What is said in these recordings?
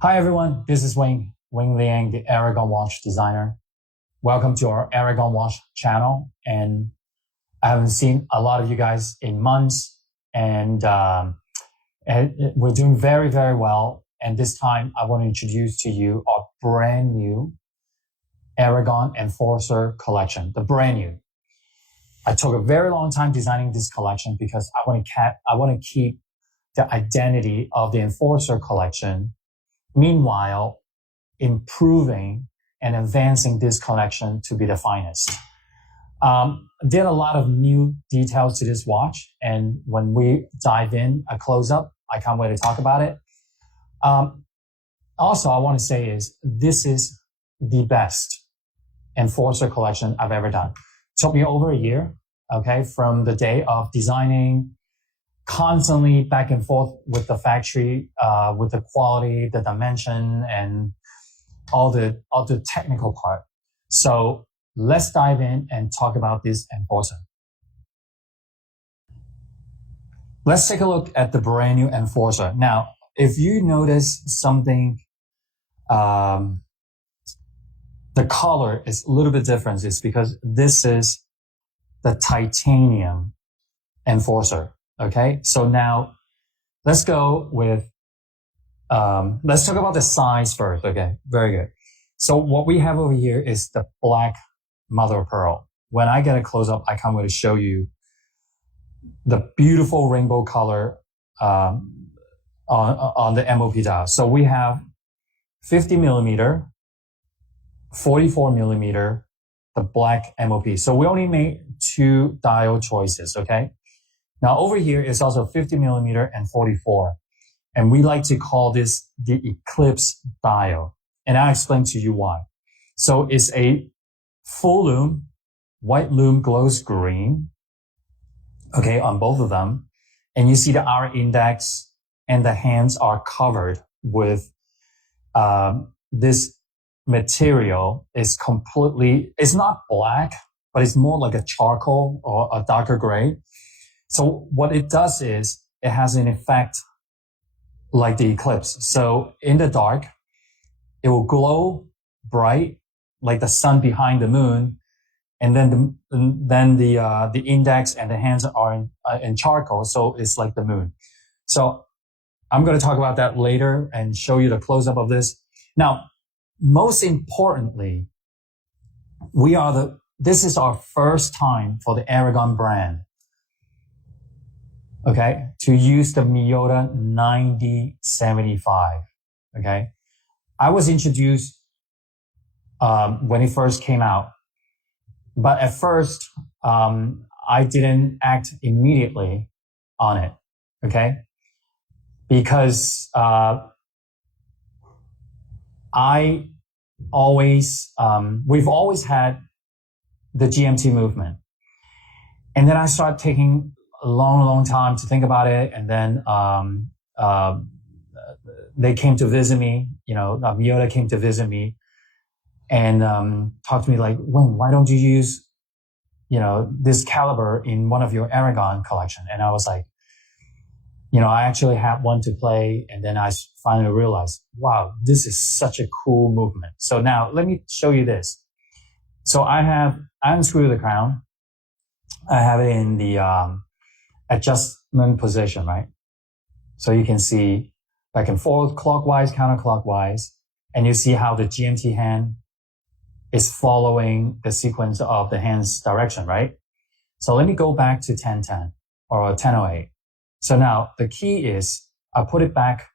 Hi everyone, this is Wing Liang, the Aragon watch designer. Welcome to our Aragon watch channel. And I haven't seen a lot of you guys in months, and we're doing very, very well. And this time I want to introduce to you our brand new Aragon Enforcer collection, the brand new. I took a very long time designing this collection because I want to keep the identity of the Enforcer collection, meanwhile improving and advancing this collection to be the finest. Did a lot of new details to this watch, and when we dive in a close-up, I can't wait to talk about it. Also, I want to say this is the best Enforcer collection I've ever done. Took me over a year, okay, from the day of designing, constantly back and forth with the factory, with the quality, the dimension, and all the technical part. So let's dive in and talk about this Enforcer. Let's take a look at the brand new Enforcer. Now, if you notice something, the color is a little bit different. It's because this is the titanium Enforcer. Okay, so now let's go with, let's talk about the size first. Okay, very good. So what we have over here is the black mother of pearl. When I get a close up, I can't wait to show you the beautiful rainbow color on the MOP dial. So we have 50 millimeter, 44 millimeter, the black MOP. So we only made two dial choices. Okay. Now over here is also 50 millimeter and 44. And we like to call this the Eclipse dial. And I'll explain to you why. So it's a full lume, white lume glows green, okay, on both of them. And you see the hour index and the hands are covered with this material. Is completely, it's not black, but it's more like a charcoal or a darker gray. So what it does is it has an effect like the eclipse. So in the dark, it will glow bright like the sun behind the moon. And then the index and the hands are in charcoal. So it's like the moon. So I'm going to talk about that later and show you the close up of this. Now, most importantly, this is our first time for the Aragon brand, okay, to use the Miyota 9075, okay? I was introduced when it first came out, but at first, I didn't act immediately on it, okay? Because we've always had the GMT movement. And then I started taking a long time to think about it. And then they came to visit me, Miyota came to visit me and talked to me like, why don't you use, this caliber in one of your Aragon collection? And I was like, I actually had one to play. And then I finally realized, wow, this is such a cool movement. So now let me show you this. So I unscrew the crown. I have it in the adjustment position, right? So you can see back and forth, clockwise, counterclockwise, and you see how the GMT hand is following the sequence of the hand's direction, right? So let me go back to 1010 or 1008. So now the key is I put it back,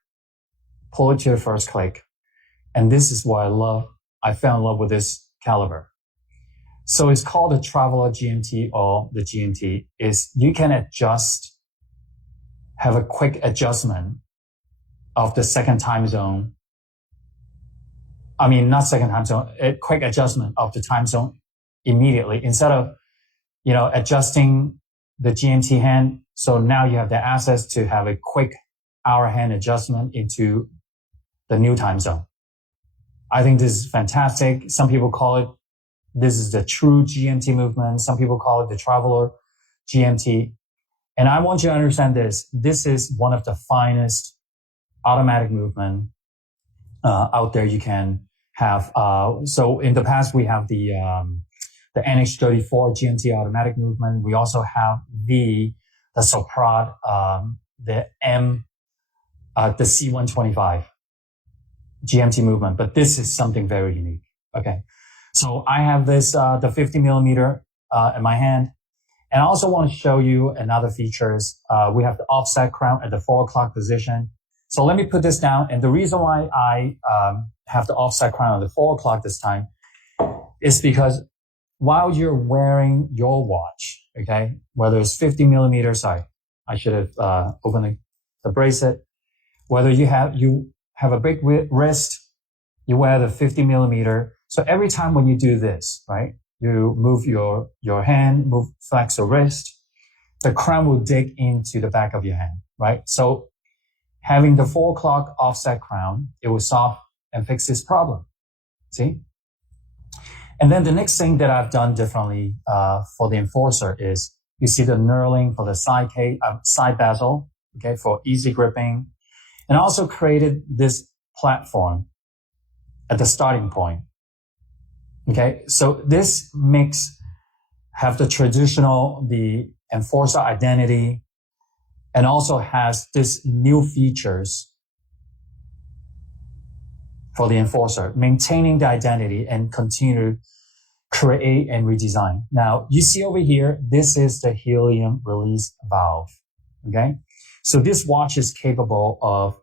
pull it to the first click, and this is what I love. I fell in love with this caliber. So it's called the Traveler GMT or the GMT. Is you can have a quick adjustment of the second time zone. I mean, not second time zone, a quick adjustment of the time zone immediately instead of, adjusting the GMT hand. So now you have the access to have a quick hour hand adjustment into the new time zone. I think this is fantastic. Some people call it, this is the true GMT movement. Some people call it the Traveler GMT. And I want you to understand this. This is one of the finest automatic movement out there you can have. So in the past, we have the NH34 GMT automatic movement. We also have the Soprod, the C125 GMT movement, but this is something very unique. Okay. So I have this, the 50 millimeter, in my hand. And I also want to show you another features. We have the offset crown at the 4 o'clock position. So let me put this down. And the reason why I have the offset crown at the 4 o'clock this time is because while you're wearing your watch, okay, whether it's 50 millimeters, sorry, I should have opened the bracelet. Whether you have a big wrist, you wear the 50 millimeter. So every time when you do this, right, you move your hand, flex your wrist, the crown will dig into the back of your hand, right? So having the 4 o'clock offset crown, it will solve and fix this problem. See? And then the next thing that I've done differently for the Enforcer is you see the knurling for the side bezel, okay, for easy gripping. And I also created this platform at the starting point. Okay, so this have the traditional, the Enforcer identity, and also has this new features for the Enforcer, maintaining the identity and continue to create and redesign. Now, you see over here, this is the helium release valve. Okay, so this watch is capable of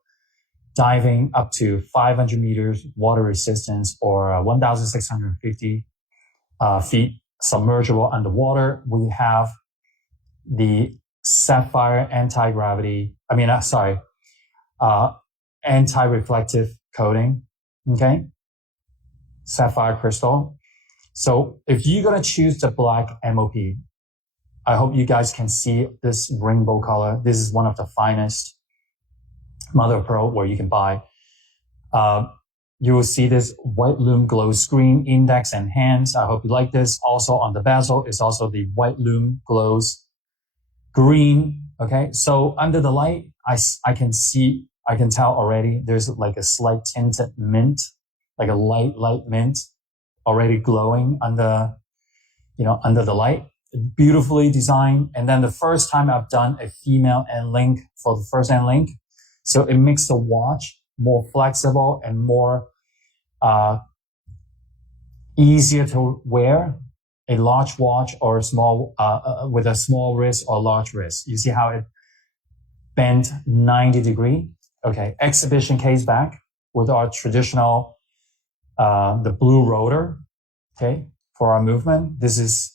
diving up to 500 meters water resistance or 1,650 feet submergible underwater. We have the sapphire anti-reflective coating. Okay. Sapphire crystal. So if you're going to choose the black MOP, I hope you guys can see this rainbow color. This is one of the finest mother of pearl where you can buy. You will see this white lume glow screen, index and hands. I hope you like this. Also on the bezel is also the white lume glows green. Okay. So under the light, I can tell already there's like a slight tinted mint, like a light mint already glowing under the light. Beautifully designed. And then the first time I've done a female end link for the first end link. So it makes the watch more flexible and more easier to wear. A large watch or a small with a small wrist or large wrist. You see how it bent 90 degrees? Okay, exhibition case back with our traditional the blue rotor. Okay, for our movement. This is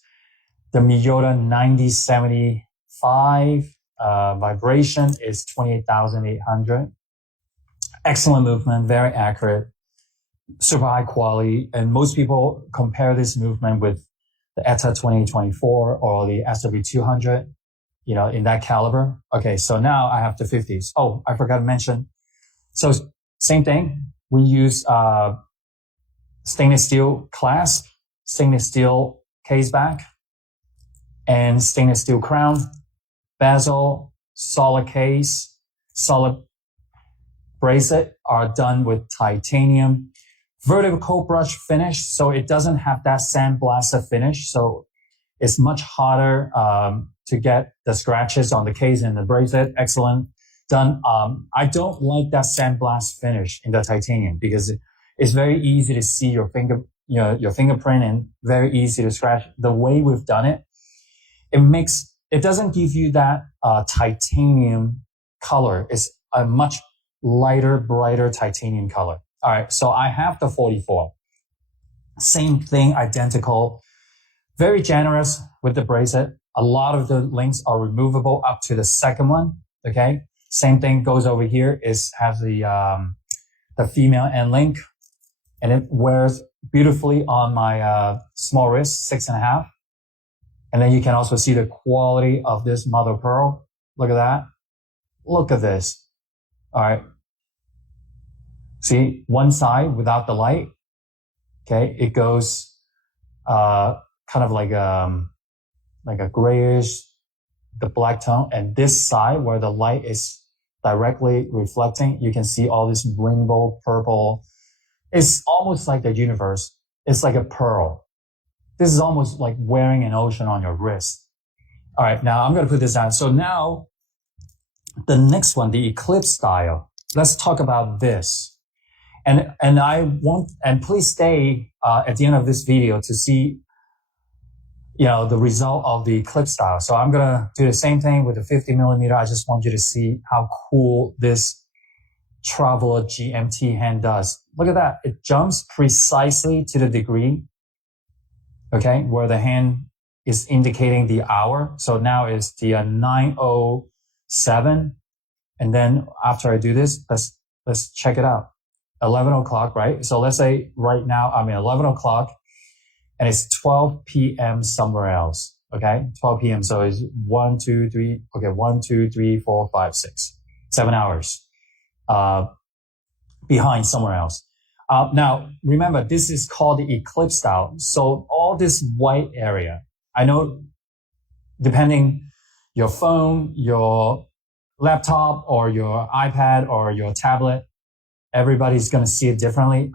the Miyota 9075. Vibration is 28,800. Excellent movement, very accurate, super high quality. And most people compare this movement with the ETA 2824 or the SW200, in that caliber. Okay, so now I have the 50s. Oh, I forgot to mention. So same thing. We use stainless steel clasp, stainless steel case back, and stainless steel crown. Bezel, solid case, solid bracelet are done with titanium. Vertical brush finish, so it doesn't have that sandblasted finish. So it's much harder to get the scratches on the case and the bracelet. Excellent done. I don't like that sandblast finish in the titanium because it's very easy to see your fingerprint and very easy to scratch. The way we've done it, it doesn't give you that titanium color. It's a much lighter, brighter titanium color. All right, so I have the 44. Same thing, identical. Very generous with the bracelet. A lot of the links are removable up to the second one. Okay, same thing goes over here. Has the female end link, and it wears beautifully on my small wrist, 6.5. And then you can also see the quality of this mother of pearl. Look at that. Look at this. All right. See, one side without the light. Okay. It goes, kind of like a grayish, the black tone. And this side where the light is directly reflecting, you can see all this rainbow purple It's almost like the universe. It's like a pearl. This is almost like wearing an ocean on your wrist. All right, now I'm going to put this down. So now the next one, the eclipse style. Let's talk about this. And please stay at the end of this video to see, the result of the eclipse style. So I'm going to do the same thing with the 50 millimeter. I just want you to see how cool this Traveler GMT hand does. Look at that. It jumps precisely to the degree, okay, where the hand is indicating the hour. So now it's the 9:07. And then after I do this, let's check it out. 11 o'clock, right? So let's say right now, 11 o'clock and it's 12 p.m. somewhere else. Okay. 12 p.m. So it's 1, 2, 3. Okay. 1, 2, 3, 4, 5, 6, 7 hours, behind somewhere else. Now remember, this is called the eclipse style. So all this white area, I know depending your phone, your laptop or your iPad or your tablet, everybody's going to see it differently.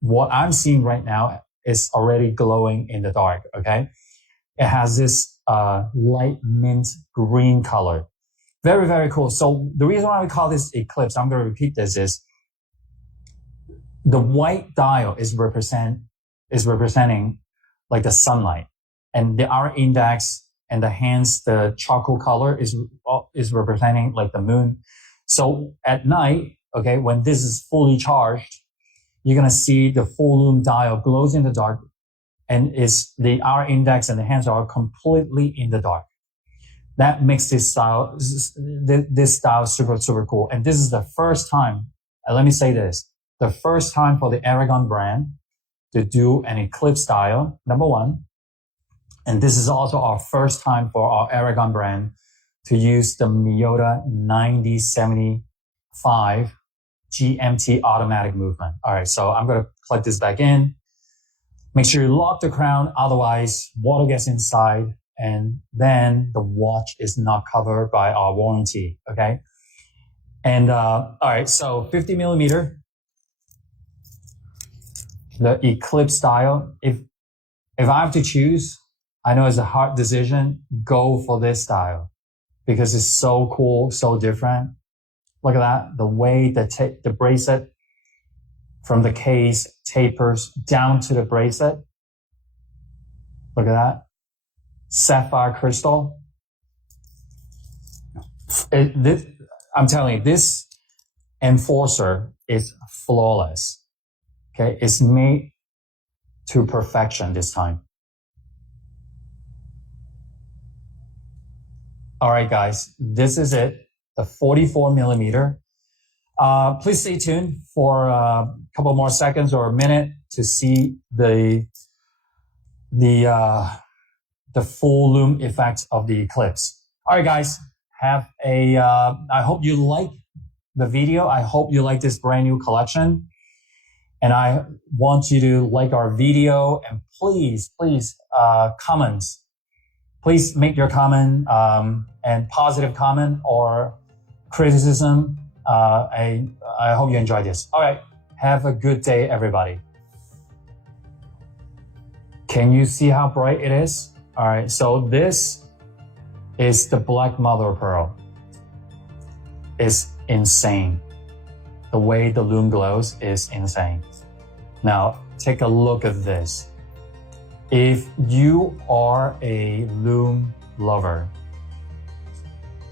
What I'm seeing right now is already glowing in the dark. Okay. It has this, light mint green color. Very, very cool. So the reason why we call this eclipse, I'm going to repeat this, is the white dial is representing like the sunlight, and the hour index and the hands, the charcoal color is representing like the moon. So at night, okay, when this is fully charged, you're going to see the full lume dial glows in the dark, and the hour index and the hands are completely in the dark. That makes this style super, super cool. And this is the first time, let me say this, the first time for the Aragon brand to do an eclipse style, number one. And this is also our first time for our Aragon brand to use the Miyota 9075 GMT automatic movement. All right, so I'm going to plug this back in. Make sure you lock the crown, otherwise water gets inside, and then the watch is not covered by our warranty, okay? And all right, so 50 millimeter, the eclipse style. If I have to choose, I know it's a hard decision, go for this style because it's so cool, so different. Look at that, the way the bracelet from the case tapers down to the bracelet. Look at that. Sapphire crystal. I'm telling you, this Enforcer is flawless. Okay, it's made to perfection this time. All right, guys, this is it, the 44 millimeter. Please stay tuned for a couple more seconds or a minute to see the full lume effect of the eclipse. All right, guys, I hope you like the video. I hope you like this brand new collection. And I want you to like our video, and please, comments. Please make your comment, and positive comment or criticism. I hope you enjoy this. All right. Have a good day, everybody. Can you see how bright it is? All right. So this is the black mother of pearl. It's insane. The way the lume glows is insane. Now, take a look at this. If you are a lume lover,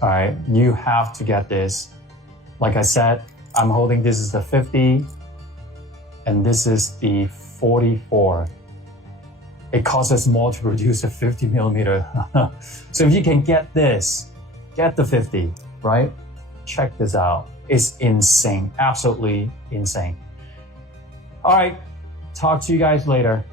all right, you have to get this. Like I said, I'm holding, this is the 50 and this is the 44. It costs us more to produce a 50 millimeter. So if you can get this, get the 50, right? Check this out. It's insane, absolutely insane. All right, talk to you guys later.